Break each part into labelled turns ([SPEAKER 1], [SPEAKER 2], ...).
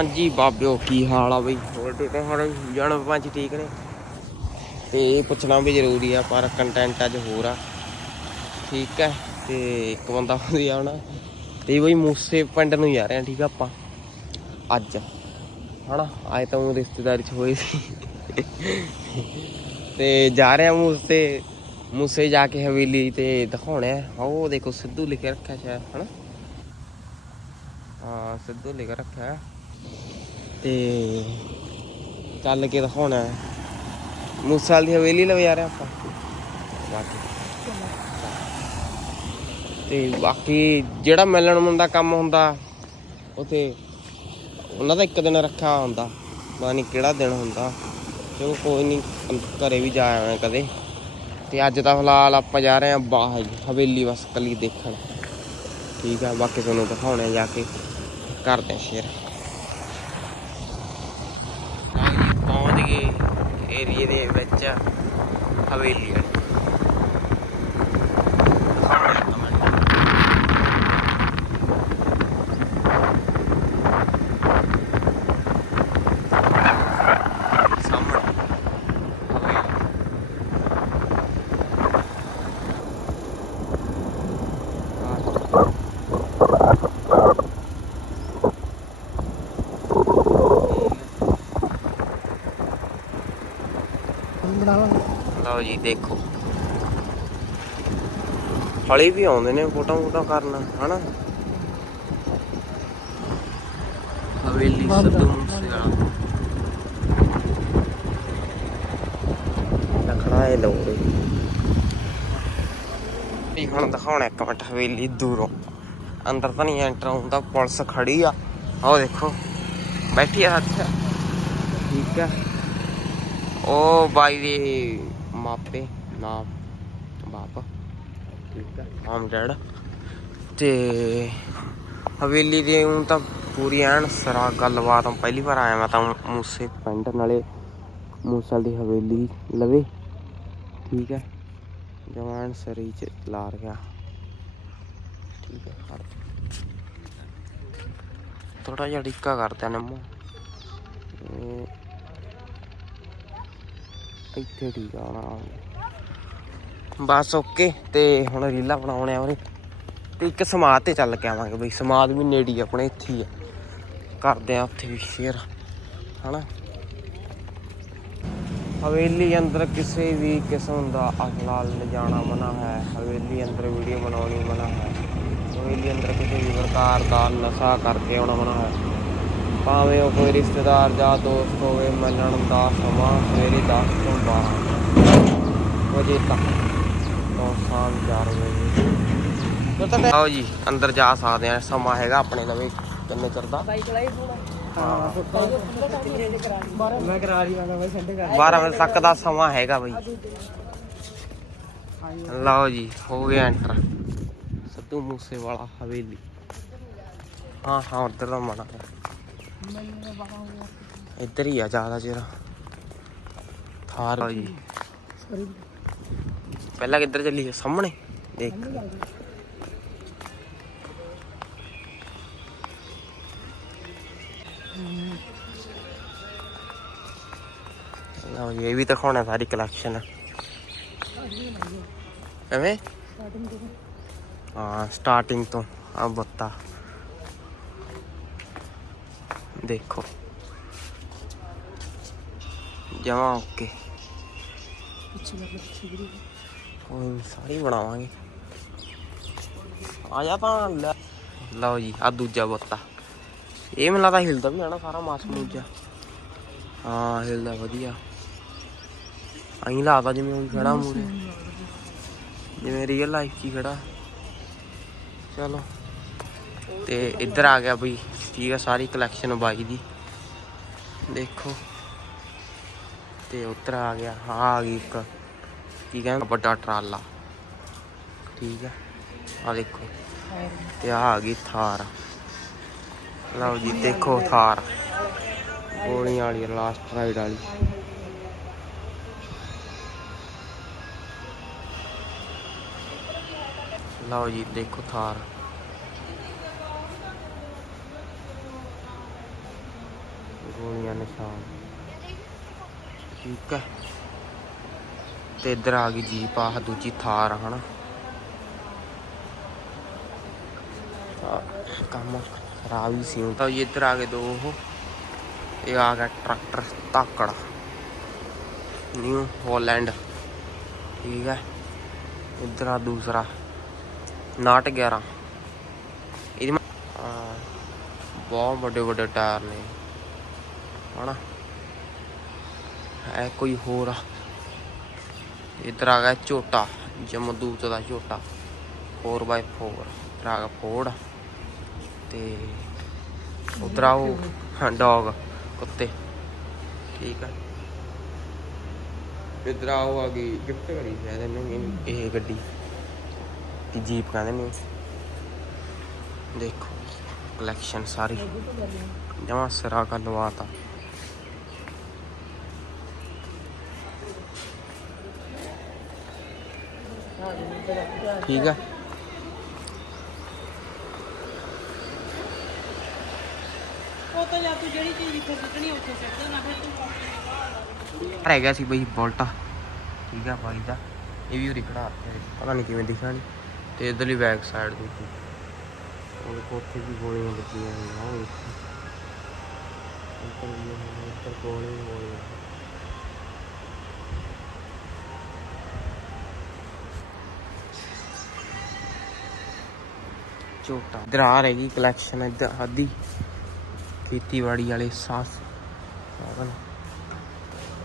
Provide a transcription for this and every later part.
[SPEAKER 1] ਹਾਂਜੀ ਬਾਬਿਓ ਕੀ ਹਾਲ ਆ ਬਈ? ਹੋਰ ਠੀਕ ਹੁਣ ਜਣ ਪੰਜ ਠੀਕ ਨੇ। ਤੇ ਇਹ ਪੁੱਛਣਾ ਵੀ ਜ਼ਰੂਰੀ ਆ, ਪਰ ਕੰਟੈਂਟ ਅੱਜ ਹੋਰ ਆ। ਠੀਕ ਹੈ ਤੇ ਇੱਕ ਬੰਦਾ ਹੁੰਦੀ ਆ ਹੁਣ। ਤੇ ਬਈ ਮੂਸੇ ਪਿੰਡ ਨੂੰ ਜਾ ਰਹੇ ਆ, ਠੀਕ ਆ ਆਪਾਂ। ਅੱਜ। ਹਨਾ, ਆਏ ਤਾਂ ਉਹ ਰਿਸ਼ਤੇਦਾਰੀ ਚ ਹੋਏ ਸੀ। ਤੇ ਜਾ ਰਹੇ ਆ ਮੂਸੇ। ਮੂਸੇ ਜਾ ਕੇ ਹਵੇਲੀ ਤੇ ਦਿਖਾਉਣੇ ਆ। ਉਹ ਦੇਖੋ, ਸਿੱਧੂ ਲਿਖ ਰੱਖਿਆ ਸ਼ਾਇਦ, ਹਨਾ? ਹਾਂ, ਸਿੱਧੂ ਲਿਖ ਰੱਖਿਆ। ਤੇ ਚੱਲ ਕੇ ਦਿਖਾਉਣਾ। ਹੈ। ਦੀ ਹਵੇਲੀ ਲਵੇ ਜਾ ਰਹੇ ਆਪਾਂ। ਬਾਕੀ। ਤੇ ਬਾਕੀ ਜਿਹੜਾ ਮਿਲਣ ਮੁਲਣ ਕੰਮ ਹੁੰਦਾ, ਉਥੇ ਉਹਨਾਂ ਦਾ ਇੱਕ ਦਿਨ ਰੱਖਿਆ ਹੁੰਦਾ। ਪਤਾ ਨਹੀਂ ਕਿਹੜਾ ਦਿਨ ਹੁੰਦਾ। ਚਲੋ ਕੋਈ ਨਹੀਂ ਘਰੇ ਵੀ ਜਾ ਆਵਾਂ ਕਦੇ। ਤੇ ਅੱਜ ਤਾਂ ਫਿਲਹਾਲ ਆਪਾਂ ਜਾ ਰਹੇ ਹਾਂ ਬਾਹਰ ਹਵੇਲੀ ਬਸ ਕੱਲੀ ਦੇਖਣ। ਠੀਕ ਆ, ਬਾਕੀ ਤੁਹਾਨੂੰ ਦਿਖਾਉਣੇ ਆ ਜਾ ਕੇ। ਕਰਦੇ ਹਾਂ ਸ਼ੇਅਰ ਗਏ ਏਰੀਏ ਦੇ ਵਿੱਚ ਹਵੇਲੀ ਵਾਲੀ ਦਿਖਾਉਣੇ ਆ ਤੁਹਾਨੂੰ। ਸਾਹਮਣੇ ਹਵੇਲੀ ਲਓ ਜੀ ਦੇਖੋ। ਹਲੇ ਵੀ ਆਉਂਦੇ ਨੇ ਫੋਟੋ ਫੋਟੋ ਕਰਨ ਹਨਾ? ਹਵੇਲੀ ਸੱਦੂ ਮੂਸੇਵਾਲਾ ਲਖਣਾ ਇਹ ਲੋਰੇ ਇਹ ਹੁਣ ਦਿਖਾਉਣਾ ਇੱਕ ਮਿੰਟ ਹਵੇਲੀ ਦੂਰੋਂ। ਅੰਦਰ ਤਾਂ ਨਹੀਂ ਐਂਟਰ ਹੁੰਦਾ ਪੁਲਿਸ ਖੜੀ ਆ। ਆਹ ਦੇਖੋ ਬੈਠੀ ਆ ਹੱਥ। ਠੀਕ ਆ। ਉਹ ਬਾਈ ਦੇ ਮਾਪੇ ਨਾਮ ਬਾਪ। ਠੀਕ ਆ ਆਮ ਡੈਡ ਤੇ ਹਵੇਲੀ ਦੇ ਹੁਣ ਤਾਂ ਪੂਰੀ ਐਨ ਸਰਾ ਗੱਲਬਾਤ ਪਹਿਲੀ ਵਾਰ ਆਇਆ ਮੈਂ ਤਾਂ ਮੂਸੇ ਪਿੰਡ ਨਾਲੇ ਮੂਸਲ ਦੀ ਹਵੇਲੀ ਲਵੇ। ਠੀਕ ਹੈ। ਜਵਾਨ ਸਰੀ ਚ ਲਾਰ ਗਿਆ। ਠੀਕ ਹੈ ਥੋੜਾ ਜਿਹਾ ਡਿੱਕਾ ਕਰਦਾ ਨਮੋ ਇਹ ਇੱਥੇ ਠੀਕ ਆ ਨਾ ਬਸ ਓਕੇ, ਤੇ ਹੁਣ ਰੀਲਾ ਬਣਾਉਣੇ ਆ ਉਹਨੇ ਤੇ ਇੱਕ ਸਮਾਦ ਤੇ ਚੱਲ ਕੇ ਆਵਾਂਗੇ ਬਈ। ਸਮਾਦ ਵੀ ਨੇੜੀ ਆਪਣੇ ਇੱਥੇ ਹੀ ਆ। ਕਰਦੇ ਆ ਉੱਥੇ ਵੀ ਸ਼ੇਅਰ ਹਨਾ? ਹਵੇਲੀ ਅੰਦਰ ਕਿਸੇ ਵੀ ਕਿਸਮ ਦਾ ਅਖਲਾ ਲਿਜਾਣਾ ਮਨਾ ਹੈ। ਹਵੇਲੀ ਅੰਦਰ ਵੀਡੀਓ ਬਣਾਉਣੀ ਮਨਾ ਹੈ। ਹਵੇਲੀ ਅੰਦਰ ਕਿਸੇ ਵੀ ਪ੍ਰਕਾਰ ਦਾ ਨਸ਼ਾ ਕਰਕੇ ਆਉਣਾ ਮਨਾ ਹੈ। ਭਾਵੇਂ ਉਹ ਕੋਈ ਰਿਸ਼ਤੇਦਾਰ ਜਾਂ ਦੋਸਤ ਹੋਵੇ ਮਿਲਣ ਦਾ ਸਮਾਂ ਸਵੇਰੇ 10 ਤੋਂ 12 ਵਜੇ ਤੱਕ ਤੋਂ ਸ਼ਾਮ 4 ਵਜੇ। ਆਓ ਜੀ ਅੰਦਰ ਜਾ ਸਕਦੇ ਆ ਸਮਾਂ ਹੈਗਾ ਆਪਣੇ ਲਵੇ ਕਿੰਨੇ ਚਿਰ ਦਾ।
[SPEAKER 2] ਮੈਂ ਕਰਾ ਰਹੀ ਹਾਂ ਬਾਈ ਸੰਡੇ ਕਰ
[SPEAKER 1] 12 ਵਜੇ ਤੱਕ ਦਾ ਸਮਾਂ ਹੈਗਾ ਬਈ। ਲਓ ਜੀ ਹੋ ਗਿਆ ਐਂਟਰ ਸੱਤੂ ਮੂਸੇ ਵਾਲਾ ਹਵੇਲੀ। ਹਾਂ ਹਾਂ ਉਧਰ ਦਾ ਮਨਾ ਇੱਧਰ ਹੀ ਆ, ਜ਼ਿਆਦਾ ਚਿਰ। ਥਾਰ ਲਓ ਪਹਿਲਾਂ ਕਿੱਧਰ ਚੱਲੀ ਸਾਹਮਣੇ। ਦੇਖ। ਲਓ ਇਹ ਵੀ ਦਿਖਾਉਣਾ ਸਾਰੀ ਕਲੈਕਸ਼ਨ ਐਵੇਂ? ਹਾਂ ਸਟਾਰਟਿੰਗ ਤੋਂ। ਆ ਬੱਤਾ। ਦੇਖੋ ਜਮਾ ਓਕੇ ਹੁਣ ਸਾਰੀ ਬਣਾਵਾਂਗੇ ਆ ਜਾ ਤਾਂ ਲੈ ਲਓ ਜੀ ਆ ਦੂਜਾ ਬੱਤਾ ਇਹ ਮੈਨੂੰ ਲੱਗਦਾ ਹਿਲਦਾ ਵੀ ਆਣਾ ਸਾਰਾ ਮਾਸ ਮੂਜਾ ਹਾਂ ਹਿਲਦਾ ਵਧੀਆ ਅਹੀਂ ਲੱਗਦਾ ਜਿਵੇਂ ਉਹ ਖੜਾ ਮੂਰੇ ਜਿਵੇਂ ਰੀਅਲ ਲਾਈਫ 'ਚ ਹੀ ਖੜਾ ਚਲੋ ਤੇ ਇੱਧਰ ਆ ਗਿਆ ਬਈ ਠੀਕ ਆ, ਸਾਰੀ ਕਲੈਕਸ਼ਨ ਬਾਈ ਦੀ। ਦੇਖੋ। ਤੇ ਉੱਧਰ ਆ ਗਿਆ ਹਾਂ ਆ ਗਈ ਇੱਕ। ਕੀ ਕਹਿੰਦਾ ਵੱਡਾ ਟਰਾਲਾ। ਠੀਕ ਆ। ਆ ਦੇਖੋ। ਤੇ ਆ ਆ ਗਈ ਥਾਰ। ਲਓ ਜੀ, ਦੇਖੋ ਥਾਰ। ਗੋਲੀਆਂ ਵਾਲੀ ਲਾਸਟ ਰਾਈਡ ਵਾਲੀ। ਲਓ ਜੀ, ਦੇਖੋ ਥਾਰ। ਗੋਲੀਆਂ, ਨਿਸ਼ਾਨ। ਠੀਕ ਹੈ ਤੇ ਇੱਧਰ ਆ ਗਈ ਜੀਪ, ਆਹ ਦੂਜੀ ਥਾਰ ਹਨਾ। ਕੰਮ ਖਰਾਬ ਹੀ ਸੀ ਤਾਂ ਜੀ ਇੱਧਰ ਆ ਗਏ ਦੋ ਉਹ। ਇਹ ਆ ਗਿਆ ਟਰੈਕਟਰ ਤਾਕੜ ਨਿਊ ਹਾਲੈਂਡ। ਠੀਕ ਹੈ ਇੱਧਰ ਆ ਦੂਸਰਾ। 911 ਇਹਦੀ ਬਹੁਤ ਵੱਡੇ ਵੱਡੇ ਟਾਇਰ ਨੇ। ਹਨਾ? ਐ ਕੋਈ ਹੋਰ? ਆ ਇੱਧਰ ਆ ਗਿਆ ਝੋਟਾ, ਜਮਦੂਤ ਦਾ ਝੋਟਾ। 4x4 ਇੱਧਰ ਆ ਗਿਆ ਫੋਰਡ ਤੇ ਉਧਰ ਆ ਉਹ ਡੌਗ ਕੁੱਤੇ। ਠੀਕ ਆ। ਇੱਧਰ ਆ ਆ ਗਈ ਗਿਫਟ ਕਰੀ ਸ਼ਾਇਦ ਇਹਨੇ ਇਹ ਗੱਡੀ। ਜੀਪ ਕਹਿੰਦੇ ਨੇ ਦੇਖੋ ਕਲੈਕਸ਼ਨ ਸਾਰੀ। ਜਮਾ ਸਿਰਾ ਕਾ ਠੀਕ ਹੈ
[SPEAKER 2] ਉਹ ਤਾਂ ਜਾਂ ਤੂੰ ਜਿਹੜੀ ਚੀਜ਼ ਜਿੱਥੇ ਸੁੱਟਣੀ ਉੱਥੇ ਸੁੱਟ ਦੇ ਨਾ ਫਿਰ ਤੂੰ
[SPEAKER 1] ਰਹਿ ਗਿਆ ਸੀ ਬਈ ਬੋਲਟਾ। ਠੀਕ ਆ ਬਾਈ ਦਾ। ਇਹ ਵੀ ਸੀ। ਪਤਾ ਨਹੀਂ ਕਿਵੇਂ ਦਿਖਿਆ ਨਹੀਂ ਤੇ ਇਧਰਲੀ ਬੈਕ ਸਾਈਡ ਦੂਜੀ ਉਹ ਕੋਠੇ ਵੀ ਗੋਲੀਆਂ ਲੱਗੀਆਂ ਹੋਈਆਂ ਉਹ ਦੇਖੋ ਉੱਪਰ ਵੀ ਉਹ ਉੱਪਰ ਗੋਲੇ ਝੋਟਾ। ਇਧਰ ਆ ਰਹੀ ਕਲੈਕਸ਼ਨ ਇੱਧਰ ਆਦੀ। ਖੇਤੀਬਾੜੀ ਵਾਲੇ ਸਾਸ।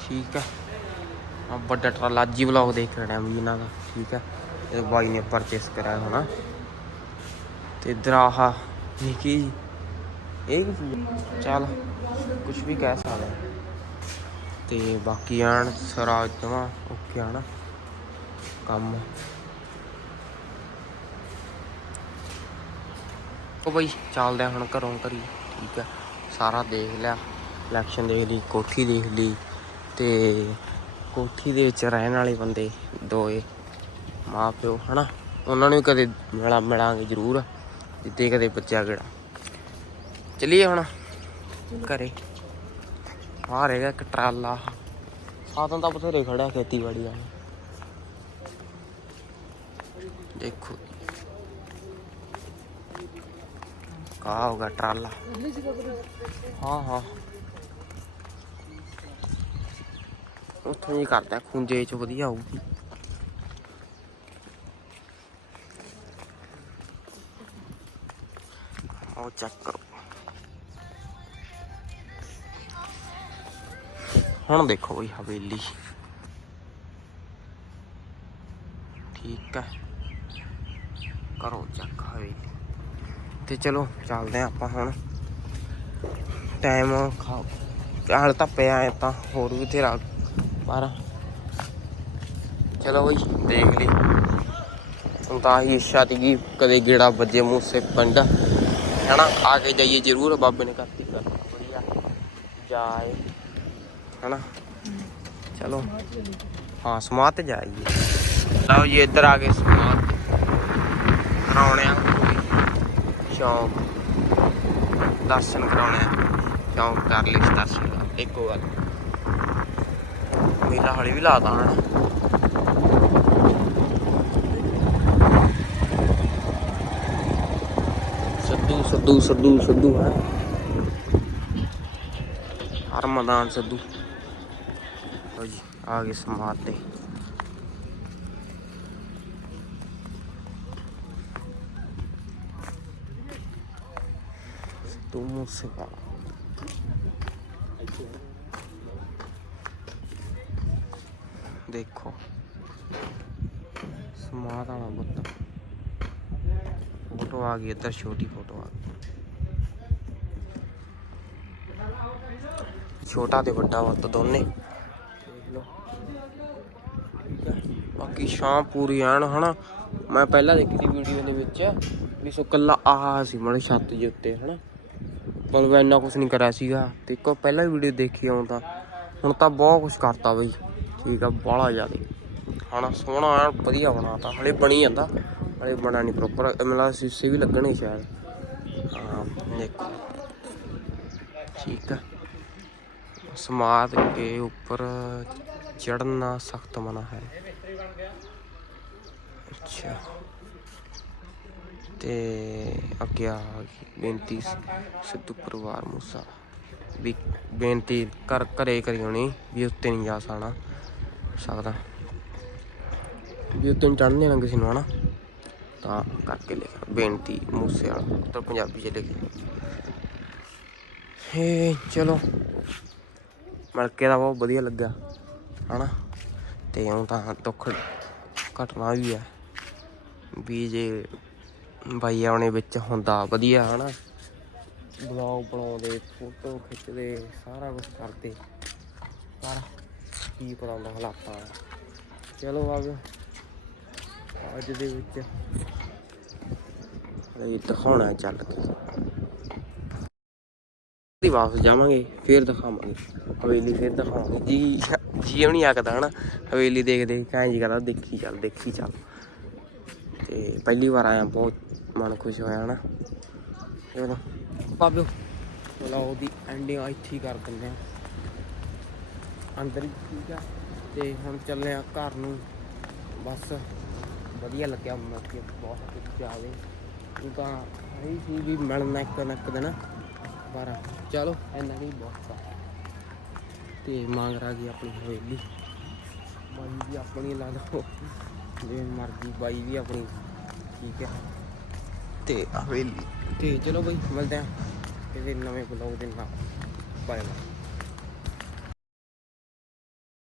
[SPEAKER 1] ਠੀਕ ਹੈ। ਆ ਵੱਡਾ ਟਰਾਲਾ ਜੀ ਵਲੌਗ ਦੇਖ ਰਿਹਾ ਵੀ ਇਹਨਾਂ ਦਾ। ਠੀਕ ਹੈ। ਇਹ ਬਾਈ ਨੇ ਪਰਚੇਸ ਕਰਾਇਆ ਹੋਣਾ। ਤੇ ਇਧਰ ਨਿੱਕੀ ਇਹ ਕੀ ਚੀਜ਼ ਚੱਲ ਕੁਝ ਵੀ ਕਹਿ ਸਕਦਾ ਤੇ ਬਾਕੀ ਆਣ ਸਰਾ ਜਮਾ ਓਕੇ ਆਣਾ ਕੰਮ। ਉਹ ਬਈ, ਚੱਲਦੇ ਹੁਣ ਘਰੋਂ ਘਰੀ, ਠੀਕ ਹੈ ਸਾਰਾ ਦੇਖ ਲਿਆ ਇਲੈਕਸ਼ਨ ਦੇਖ ਲਈ, ਕੋਠੀ ਦੇਖ ਲਈ ਤੇ ਕੋਠੀ ਦੇ ਵਿੱਚ ਰਹਿਣ ਵਾਲੇ ਬੰਦੇ ਦੋਏ ਮਾਂ ਪਿਓ ਹਨਾ? ਉਹਨਾਂ ਨੂੰ ਵੀ ਕਦੇ ਮਿਲਾ, ਮਿਲਾਂਗੇ ਜ਼ਰੂਰ, ਜਿੱਤੇ ਕਦੇ ਬੱਚਾ ਕਿਹੜਾ ਚਲਿਏ ਹੁਣ ਘਰੇ। ਆ ਰਹੇਗਾ ਇੱਕ ਟਰਾਲਾ ਸਾਧਨ ਤਾਂ ਬਥੇਰੇ ਖੜਾ ਖੇਤੀਬਾੜੀ ਵਾਲੇ। ਦੇਖੋ। ਕਾ ਹੋਗਾ ਟਰਾਲਾ? ਹਾਂ ਹਾਂ। ਉੱਥੋਂ ਹੀ ਕਰਦਾ, ਖੁੰਝੇ ਚ ਵਧੀਆ ਆਊਗੀ ਉਹ ਚੈੱਕ ਕਰੋ। ਹੁਣ ਦੇਖੋ ਬਈ ਹਵੇਲੀ। ਠੀਕ ਹੈ। ਕਰੋ ਚੈੱਕ ਹਵੇਲੀ। ਤੇ ਚਲੋ, ਚੱਲਦੇ ਆ ਆਪਾਂ ਹੁਣ। ਟਾਈਮ ਖਾ ਹਾਲ ਤਾਂ ਪਿਆ ਹੈ ਤਾਂ ਹੋਰ ਵੀ ਤੇਰਾ ਪਰ ਚਲੋ ਬਈ, ਦੇਖ ਲਈ। ਹੁਣ ਤਾਂ ਹੀ ਇੱਛਾ ਸੀਗੀ ਕਦੇ ਗੇੜਾ ਵੱਜੇ ਮੂਸੇ ਪਿੰਡ। ਹੈਨਾ, ਆ ਕੇ ਜਾਈਏ ਜ਼ਰੂਰ, ਬਾਬੇ ਨੇ ਕਰਤੀ ਕਰ ਵਧੀਆ। ਜਾਏ। ਹੈਨਾ। ਚਲੋ। ਹਾਂ ਸਮਾਤ ਜਾਈਏ। ਲਓ ਜੀ, ਇੱਧਰ ਆ ਕੇ ਸਮਾਧ। ਕਰਾਉਣੇ ਆ। ਕੋਈ ਦਰਸ਼ਨ ਕਰਾਉਣੇ ਆ? ਕਰ ਲਈ ਦਰਸ਼ਨ? ਇੱਕੋ ਗੱਲ। ਮੇਲਾ ਹਲੇ ਵੀ ਲਾਤਾ ਹਨਾ। ਸੱਦੂ ਸੱਦੂ ਸੱਦੂ ਸੱਦੂ, ਹੈ। ਹਰਮਦਾਨ ਸੱਦੂ। ਲਓ ਜੀ, ਆ ਗਏ ਸਮਾਧ ਤੇ। ਤੂੰ ਮੁਸਕਾ ਦੇਖੋ ਸਮਾਧ ਵਾਲਾ ਬੁੱਤ ਫੋਟੋ ਆ ਗਈ ਇੱਧਰ ਛੋਟੀ ਫੋਟੋ ਆ ਗਈ ਛੋਟਾ ਤੇ ਵੱਡਾ ਬੁੱਤ ਦੋਨੇ ਦੇਖ ਲਓ ਬਾਕੀ ਸ਼ਾਮ ਪੂਰੀ ਐਨ ਹਨਾ? ਮੈਂ ਪਹਿਲਾਂ ਦੇਖੀ ਸੀ ਵੀਡੀਓ ਦੇ ਵਿੱਚ ਵੀ ਸੋ ਕੱਲਾ ਆਹ ਸੀ ਮੜੇ ਛੱਤ ਦੇ ਉੱਤੇ, ਹਨਾ? ਮਤਲਬ ਇੰਨਾ ਕੁਛ ਨਹੀਂ ਕਰਿਆ ਸੀਗਾ। ਤੇ ਇੱਕ ਪਹਿਲਾਂ ਵੀ ਵੀਡੀਓ ਦੇਖੀ ਆਉਂਦਾ ਹੁਣ ਤਾਂ। ਬਹੁਤ ਕੁਛ ਕਰਤਾ ਬਈ। ਠੀਕ ਆ ਬਾਲਾ ਜ਼ਿਆਦਾ। ਖਾਣਾ ਸੋਹਣਾ ਆ, ਵਧੀਆ ਬਣਾਤਾ। ਹਲੇ ਬਣੀ ਜਾਂਦਾ। ਹਲੇ ਬਣਾ ਨਹੀਂ ਪ੍ਰੋਪਰ ਮਿਲਾ ਸੀਸੇ ਵੀ ਲੱਗਣਗੇ ਸ਼ਾਇਦ। ਹਾਂ, ਦੇਖੋ। ਠੀਕ ਆ। ਸਮਾਦ ਕੇ ਉੱਪਰ ਚੜਨਾ ਸਖਤ ਮਨਾ ਹੈ। ਅੱਛਾ। ਤੇ ਅੱਗੇ ਆ ਬੇਨਤੀ ਸਿੱਧੂ ਪਰਿਵਾਰ ਮੂਸਾ ਵੀ ਬੇਨਤੀ ਕਰ ਘਰੇ ਕਰੀ ਹੋਣੀ ਵੀ ਉੱਤੇ ਨਹੀਂ ਜਾ ਸਕਣਾ, ਸਕਦਾ। ਵੀ ਉੱਤੇ ਨਹੀਂ ਚੜ੍ਹਨ ਨਾ ਕਿਸੇ ਨੂੰ, ਹਨਾ? ਤਾਂ ਕਰਕੇ ਲਿਖਿਆ ਬੇਨਤੀ ਮੂਸੇ ਵਾਲਾ ਤਾਂ ਪੰਜਾਬੀ ਚ ਲਿਖਿਆ ਹੇ, ਚਲੋ। ਮਿਲ ਦਾ ਬਹੁਤ ਵਧੀਆ ਲੱਗਾ ਹਨਾ? ਤੇ ਹੁਣ ਤਾਂ ਦੁੱਖ ਘਟਨਾ ਵੀ ਹੈ, ਵੀ ਜੇ ਬਾਈ ਆਪਣੇ ਵਿੱਚ ਹੁੰਦਾ। ਵਧੀਆ ਹਨਾ? ਬਲੌਗ ਬਣਾਉਂਦੇ ਫੋਟੋ ਖਿੱਚਦੇ ਸਾਰਾ ਕੁਝ ਕਰਦੇ। ਪਰ ਕੀ ਪਤਾ ਹੁੰਦਾ ਹਾਲਾਤਾਂ ਚਲੋ ਆਗ ਅੱਜ ਦੇ ਵਿੱਚ ਇਹ ਦਿਖਾਉਣਾ ਚੱਲ ਕੇ। ਦੀ ਵਾਪਸ ਜਾਵਾਂਗੇ ਫੇਰ ਦਿਖਾਵਾਂਗੇ। ਹਵੇਲੀ ਫੇਰ ਦਿਖਾਵਾਂਗੇ। ਜੀ ਜੀ ਨਹੀਂ ਆਕਦਾ ਹਨਾ? ਹਵੇਲੀ ਦੇਖ ਦੇਖ ਕਾਂ ਜੀ ਕਰਦਾ ਦੇਖੀ ਚੱਲ ਦੇਖੀ ਚੱਲ। ਤੇ ਪਹਿਲੀ ਵਾਰ ਆਇਆ ਬਹੁਤ। ਮਨ ਖੁਸ਼ ਹੋਇਆ ਹਨਾ। ਚਲੋ ਬਾਬਿਓ ਚਲੋ ਉਹਦੀ ਐਂਡਿੰਗ ਇੱਥੇ ਕਰ ਦਿੰਦੇ ਆ। ਅੰਦਰ ਹੀ ਠੀਕ ਆ। ਤੇ ਹੁਣ ਚੱਲੇ ਆ ਘਰ ਨੂੰ। ਬਸ ਵਧੀਆ ਲੱਗਿਆ ਮੱਕੀ ਬਹੁਤ ਕੁਝ ਜਾਵੇ। ਉਹ ਤਾਂ ਇਹ ਸੀ ਵੀ ਮਿਲਣਾ ਇੱਕ ਨਾ ਇੱਕ ਦਿਨ। ਪਰ ਚਲੋ, ਇੰਨਾ ਨਹੀਂ, ਬਹੁਤ ਆ ਤੇ ਮੰਗ ਰਾ ਗਈ ਆਪਣੀ ਹਵੇਲੀ। ਬਾਈ ਵੀ ਆਪਣੀ ਲਾ ਲਓ। ਜਿਵੇਂ ਮਰਜ਼ੀ ਬਾਈ ਵੀ ਆਪਣੀ। ਠੀਕ ਹੈ। ਤੇ ਹਵੇਲੀ ਤੇ ਚਲੋ ਬਈ ਮਿਲਦੇ ਆ ਕਿਸੇ ਨਵੇਂ ਬਲੌਗ ਦੇ ਨਾਲ। Bye bye